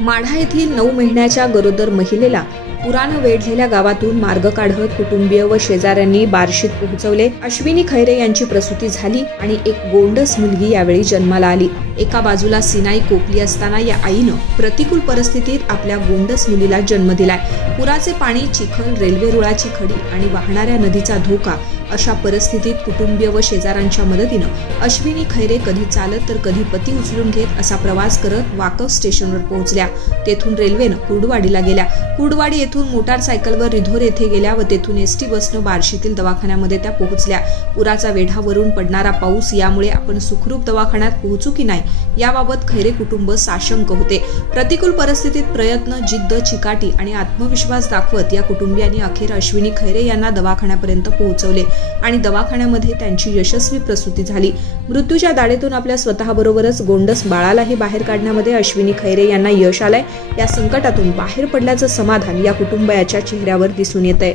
माढा येथील 9 महिन्याच्या गरोदर महिलेला पुरानं वेढलेल्या गावातून मार्ग काढत कुटुंबीय व शेजाऱ्यांनी बार्शीत पोहोचवले। अश्विनी खैरे यांची प्रसूती झाली आणि एक गोंडस मुलगी यावेळी जन्माला आली। एका बाजूला सिनाई कोपली असताना या आईनं प्रतिकूल परिस्थितीत आपल्या गोंडस मुलीला जन्म दिलाय। पुराचे पाणी, चिखल, रेल्वे रुळाची खडी आणि वाहणाऱ्या नदीचा धोका अशा परिस्थितीत कुटुंबीय व शेजाऱ्यांच्या मदतीनं अश्विनी खैरे कधी चालत तर कधी पती उचलून घेत असा प्रवास करत वाकफ स्टेशनवर पोहोचल्या। तेथून रेल्वेनं कुर्डवाडीला गेल्या। कुर्डवाडी येथून मोटारसायकलवर रिधोर येथे गेल्या व तेथून एसटी बसनं बार्शीतील दवाखान्यामध्ये त्या पोहोचल्या। पुराचा वेढावरून पडणारा पाऊस यामुळे आपण सुखरूप दवाखान्यात पोहोचू की नाही याबाबत खैरे कुटुंब साशंक होते। प्रतिकूल परिस्थितीत प्रयत्न, जिद्द, चिकाटी आणि आत्मविश्वास दाखवत या कुटुंबियांनी अखेर अश्विनी खैरे यांना दवाखान्यापर्यंत पोहोचवले आणि दवाखान्यामध्ये त्यांची यशस्वी प्रसूती झाली। मृत्यूच्या दाढेतून आपल्या स्वतःबरोबरच गोंडस बाळालाही बाहेर काढण्यामध्ये अश्विनी खैरे यांना यश आलंय। या संकटातून बाहेर पडल्याचं समाधान या कुटुंबियाच्या चेहऱ्यावर दिसून येतंय।